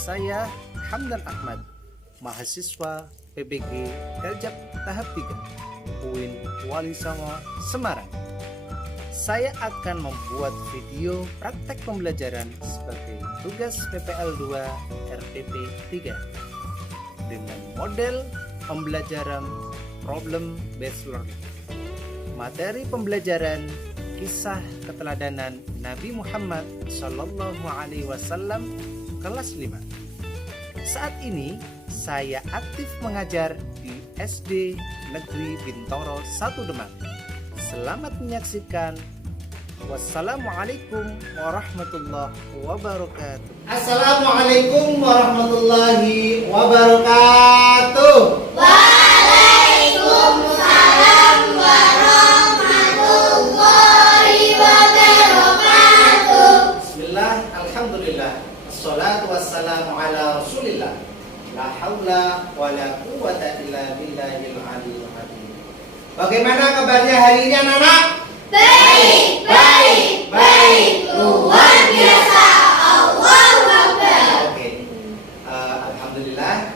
Saya Hamdan Ahmad, mahasiswa PBG Daljab tahap 3, UIN Wali Songo, Semarang. Saya akan membuat video praktek pembelajaran sebagai tugas PPL 2 RPP 3 dengan model pembelajaran problem based learning. Materi pembelajaran kisah keteladanan Nabi Muhammad Sallallahu Alaihi Wasallam kelas 5. Saat ini saya aktif mengajar di SD Negeri Bintoro 1 Demak. Selamat menyaksikan. Wassalamualaikum warahmatullahi wabarakatuh. Assalamualaikum warahmatullahi wabarakatuh. Waalaikumsalam warahmatullahi wabarakatuh. Bismillah, alhamdulillah. Assalatu wassalamu ala rasulillah. La haula wa la quwwata illa billahil aliyyil azim. Bagaimana kabarnya hari ini anak-anak? Baik. Luar biasa. Allahu Akbar. Oke. Alhamdulillah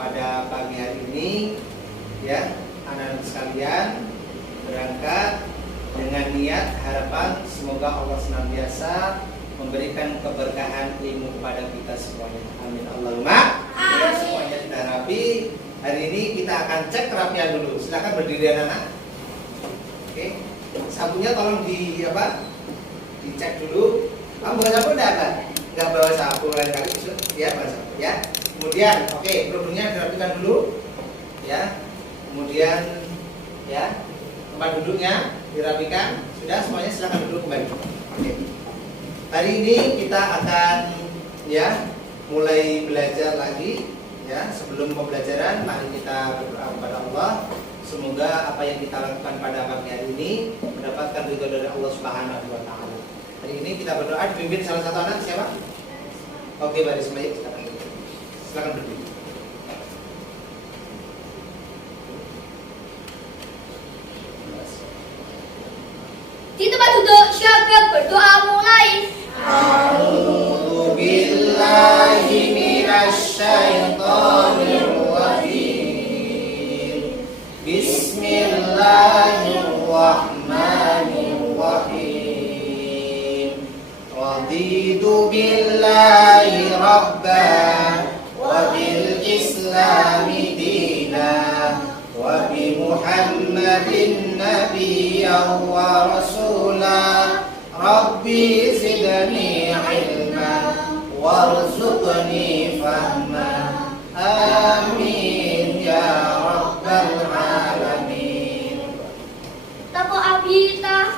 pada pagi hari ini ya, anak-anak sekalian berangkat dengan niat harapan semoga Allah senantiasa memberikan keberkahan ilmu kepada kita semuanya. Amin Allahumma. Ya, semuanya kita harapi. Hari ini kita akan cek kerapian dulu. Silakan berdiri anak-anak. Oke. Sapunya tolong dicek dulu. Kamu bawa sapu enggak, Pak? Enggak bawa sapu, lain kali ya bawa sapu ya. Kemudian oke, kerudungnya dirapikan dulu. Ya. Kemudian ya, tempat duduknya dirapikan. Sudah semuanya silakan duduk kembali. Oke. Hari ini kita akan ya mulai belajar lagi ya. Sebelum pembelajaran mari kita berdoa kepada Allah. Semoga apa yang kita lakukan pada pagi hari ini mendapatkan ridho dari Allah Subhanahu wa taala. Hari ini kita berdoa dipimpin salah satu anak siapa? Oke, baris baik, silakan berdiri. Di tempat duduk silakan berdoa mulai. A'udzu billahi minasyaitonir rajim. Bismillahirrahmanirrahim. Raditu billahi rabban wa bil islami dinan wa bi Muhammadin nabiyyan wa rasulan. Rabbi zidni ilman warzuqni fahman. Amin ya rabbal alamin. Tapo abita.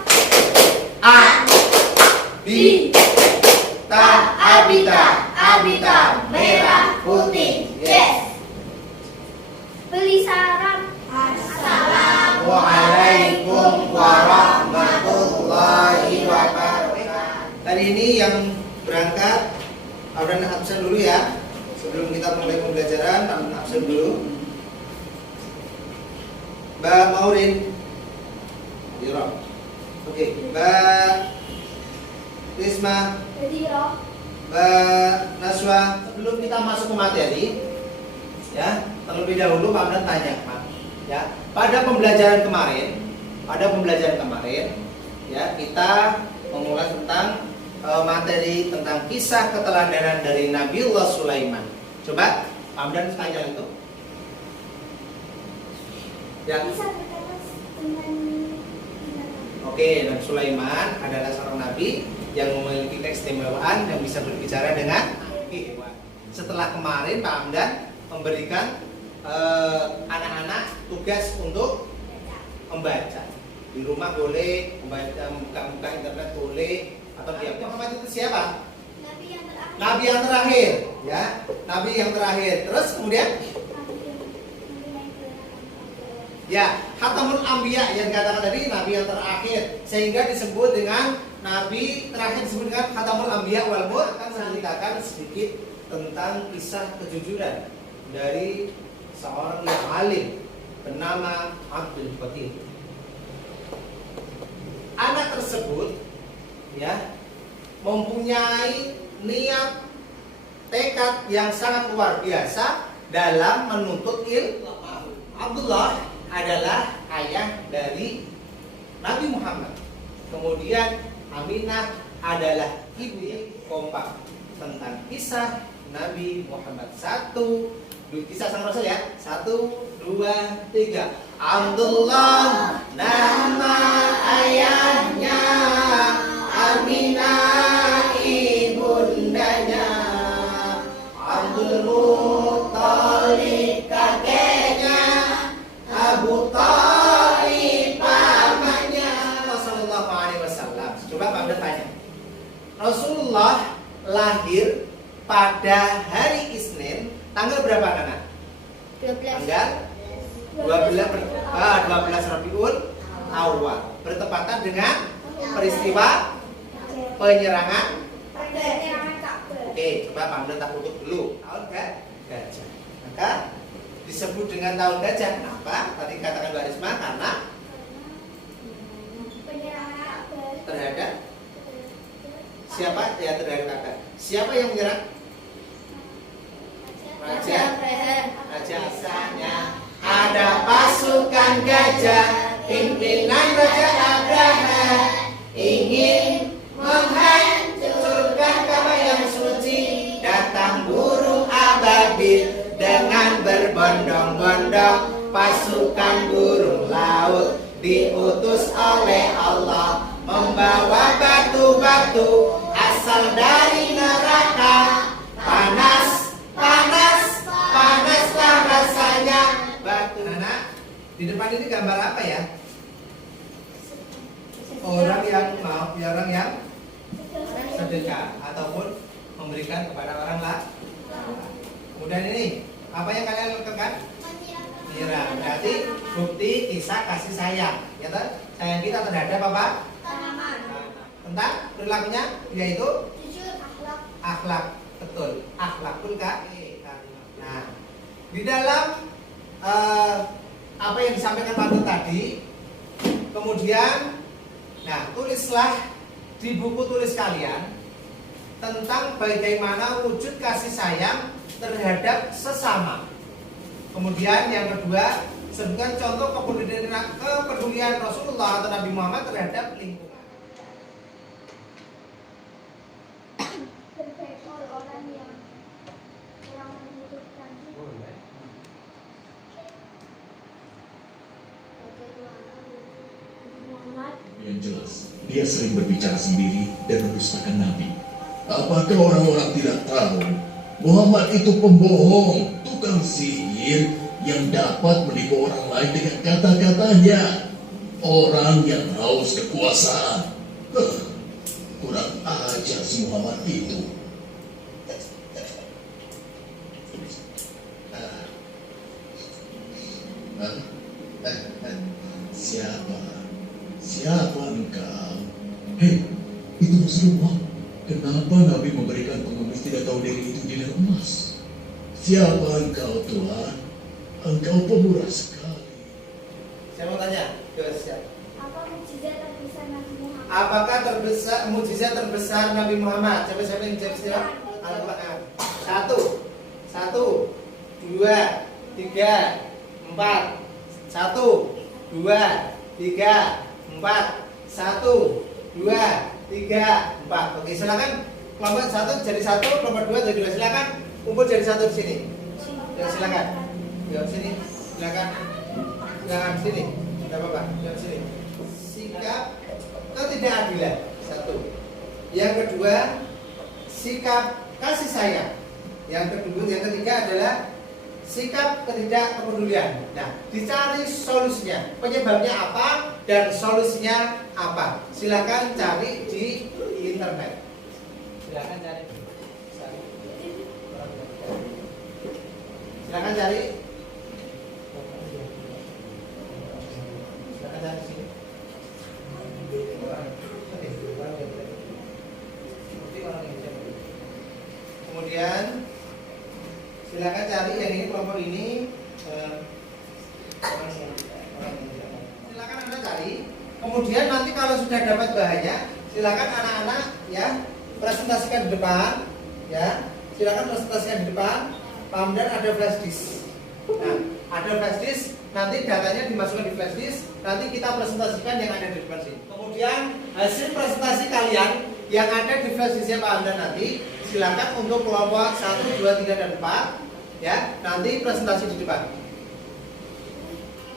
Abita merah putih. Yes. Beli saran. Assalamualaikum warahmatullahi wabarakatuh. Hari ini yang berangkat absen dulu ya. Sebelum kita mulai pembelajaran, absen dulu. Mbak Maurin, Diro. Oke, Mbak Risma, Mbak Naswa. Sebelum kita masuk ke materi, ya terlebih dahulu Pak Amdan tanya, Pak. Ya, pada pembelajaran kemarin, ya kita mengulas tentang materi tentang kisah keteladanan dari Nabiullah Sulaiman. Coba Pak Amdan tanya itu. Ya. Bisa berkaitan dengan Oke, Nabi Sulaiman adalah seorang nabi yang memiliki keistimewaan yang bisa berbicara dengan hewan. Setelah kemarin Pak Amdan memberikan anak-anak tugas untuk membaca. Di rumah boleh, buka internet boleh, atau dia Muhammad itu siapa? Nabi yang terakhir, ya. Nabi yang terakhir. Terus kemudian ya, Khatamul Anbiya yang dikatakan tadi nabi yang terakhir, sehingga disebut dengan nabi terakhir disebut dengan Khatamul Anbiya wal Mursalin. Akan menceritakan sedikit tentang kisah kejujuran dari seorang yang alim bernama Abdul Qadir. Anak tersebut ya mempunyai niat tekad yang sangat luar biasa dalam menuntut ilmu. Abdullah adalah ayah dari Nabi Muhammad. Kemudian Aminah adalah ibu yang kompak tentang kisah Nabi Muhammad. Kisah sang Rasul ya. 1, 2, 3. Abdullah nama ayahnya, Aminah ibundanya, Abdul Muthalib kakeknya, Abu Thalib pamannya. Rasulullah SAW. Coba Pak Abdul tanya. Rasulullah lahir pada hari Isnin tanggal berapa anak? 12. Tanggal 12 Rabiul Awal, bertepatan dengan peristiwa penyerangan. Oke, coba Pak Abdul tak tutup dulu. Tahun gajah. Maka disebut dengan tahun gajah. Kenapa? Tadi katakan Mbak Risma karena terhadap siapa? Ya, terhadap Ka'bah. Siapa yang menyerang? Raja Asanya. Ada pasukan gajah, pimpinan Raja Abraham ingin menghancurkan Ka'bah yang suci. Datang burung ababil dengan berbondong-bondong, pasukan burung laut diutus oleh Allah membawa batu-batu asal dari neraka. Panaslah rasanya batu. Nah, di depan ini gambar apa ya? Orang yang sedekah ataupun memberikan kepada orang lain. Kemudian ini apa yang kalian lakukan? Menyerah. Berarti bukti kisah kasih sayang, ya kan? Sayang kita terhadap apa? Tanaman. Tentang perilakunya yaitu Jujur, akhlak. Betul, akhlakul karimah. Nah, di dalam apa yang disampaikan Pak Abdul tadi, kemudian, nah, tulislah di buku tulis kalian tentang bagaimana wujud kasih sayang terhadap sesama. Kemudian yang kedua, sebutkan contoh kepedulian Rasulullah atau Nabi Muhammad terhadap lingkungan. orang yang kurang membutuhkan. Yang jelas, dia sering berbicara sendiri dan mendustakan Nabi. Apakah orang-orang tidak tahu Muhammad itu pembohong, tukang sihir yang dapat menipu orang lain dengan kata-katanya? Orang yang haus kekuasaan. Kurang ajar si Muhammad itu. Siapa engkau? Hei, itu Rasulullah. Kenapa Nabi memberikan pengemis tidak tahu diri itu dinar emas? Siapa engkau, Tuhan? Engkau pemurah sekali. Saya mau tanya ke siapa? Apa mukjizat terbesar Nabi Muhammad? Apakah mukjizat terbesar Nabi Muhammad? Siapa yang jawab siapa? Al-Quran. 1, 2, 3, 4. 1, 2, 3, 4. 1, 2, 3, 4. Oke, silakan. Kelompok 1 jadi 1, kelompok 2 jadi 2. Silakan kumpul jadi 1 di sini. Ya, silakan. Ya, sini. Silakan. Silakan sini. Tidak apa-apa. Ya, sini. Sikap ketidakadilan. 1. Yang kedua, sikap kasih sayang. Yang ketiga adalah sikap ketidakpedulian. Nah, dicari solusinya. Penyebabnya apa dan solusinya apa? Silakan cari di internet. Silakan cari. Silakan cari. Silakan cari di sini. Kemudian silakan cari yang ini kelompok ini. Silakan Anda cari. Kemudian nanti kalau sudah dapat bahannya, silakan anak-anak ya presentasikan di depan ya. silakan presentasikan di depan. Pak Hamdan ada flash disk. Nah, ada flash disk, nanti datanya dimasukkan di flash disk, nanti kita presentasikan yang ada di depan sini. Kemudian hasil presentasi kalian yang ada di flash disknya Pak Hamdan nanti silakan untuk kelompok 1, 2, 3, dan 4 ya, nanti presentasi di depan.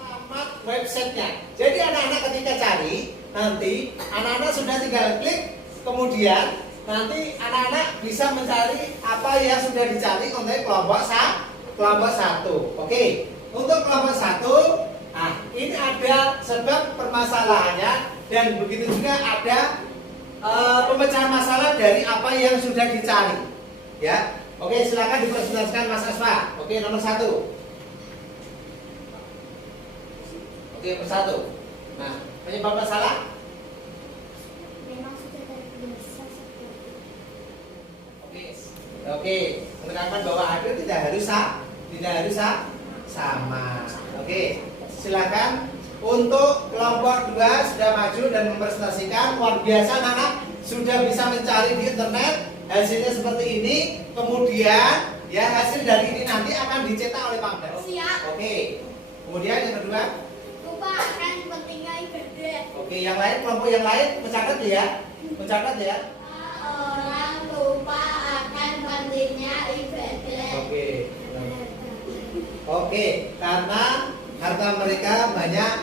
Alamat websitenya. Jadi anak-anak ketika cari, nanti anak-anak sudah tinggal klik, kemudian nanti anak-anak bisa mencari apa yang sudah dicari untuk kelompok 1. Oke, untuk kelompok 1, nah ini ada sebab permasalahannya dan begitu juga ada pemecahan masalah dari apa yang sudah dicari. Ya, oke, silakan dipresentasikan Mas Asfa. Oke, nomor 1. Oke, nomor 1. Nah, penyebab masalah. Oke, menerangkan bahwa hadir tidak harus sama. Oke, silakan untuk kelompok 2 sudah maju dan mempresentasikan. Luar biasa anak-anak, sudah bisa mencari di internet, hasilnya seperti ini. Kemudian ya hasil dari ini nanti akan dicetak oleh Pak Hamdan. Siap. Oke. Kemudian yang kedua, Lupakan pentingnya ibadah. oke, yang lain, kelompok yang lain mencatat ya. Mencatat ya. Orang lupa akan pentingnya ibadah. Oke, karena harta mereka banyak,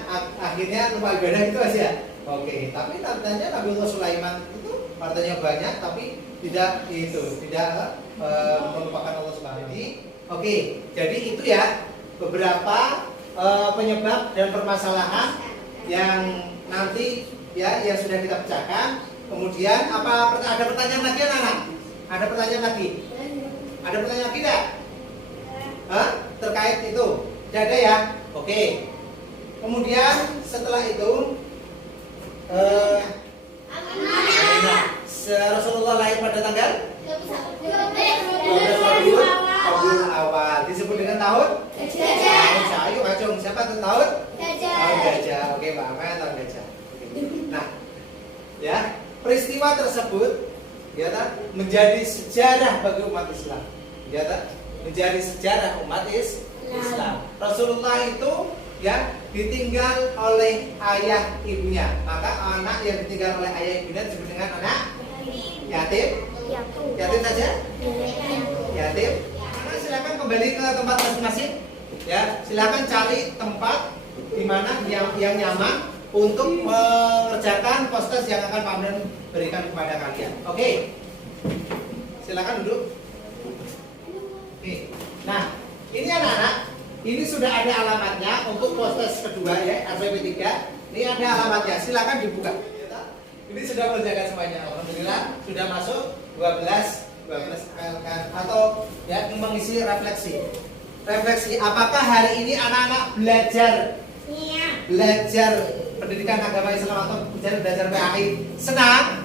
akhirnya lupa ibadah itu aja. Oke, tapi hartanya Nabiullah Sulaiman itu hartanya banyak, tapi tidak melupakan Allah Subhanahu wa taala. Oke, jadi itu ya beberapa penyebab dan permasalahan yang nanti ya yang sudah kita pecahkan. Kemudian ada pertanyaan lagi anak-anak? Ada pertanyaan lagi? Ada pertanyaan lagi tidak? Terkait itu? Tidak ada ya? Oke. Kemudian setelah itu Rasulullah lahir pada tanggal 12 Rabiul Awal. Disebut dengan tahun? Gajah. Ayo ngacung, siapa tuh tahun? Tahun gajah. Oke, Pak Ahmad, tahun gajah. Nah, ya, peristiwa tersebut ya menjadi sejarah bagi umat Islam. Ya, menjadi sejarah umat Islam. Rasulullah itu ya ditinggal oleh ayah ibunya. Maka anak yang ditinggal oleh ayah ibunya disebut dengan anak yatim. Yatim saja? Yatim. Anak silakan kembali ke tempat masing-masing. Ya, silakan cari tempat di mana yang nyaman untuk mengerjakan poster yang akan Pak Hamdan berikan kepada kalian. Oke. Silakan duduk. Oke. Nah, ini anak-anak, ini sudah ada alamatnya untuk poster kedua ya, RPP 3. Ini ada alamatnya, silakan dibuka. Ini sudah mengerjakan semuanya. Alhamdulillah sudah masuk 12 atau ya mengisi refleksi. Refleksi, apakah hari ini anak-anak belajar pendidikan agama Islam atau belajar PAI senang?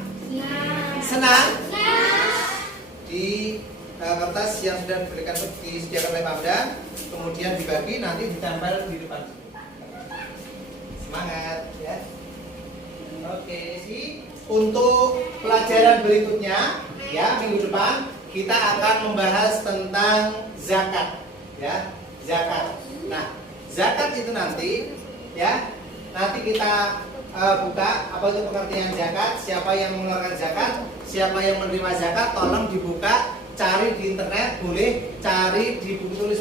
Di kertas yang sudah diberikan disediakan oleh Pak Hamdan, kemudian dibagi, nanti ditempel di depan. Semangat ya. Oke, untuk pelajaran berikutnya ya minggu depan kita akan membahas tentang zakat ya, zakat. Nah, zakat itu nanti ya nanti kita buka apa itu pengertian zakat, siapa yang mengeluarkan zakat, siapa yang menerima zakat, tolong dibuka, cari di internet boleh, cari di buku tulis,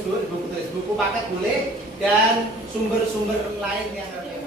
buku paket boleh, dan sumber-sumber lain yang ada.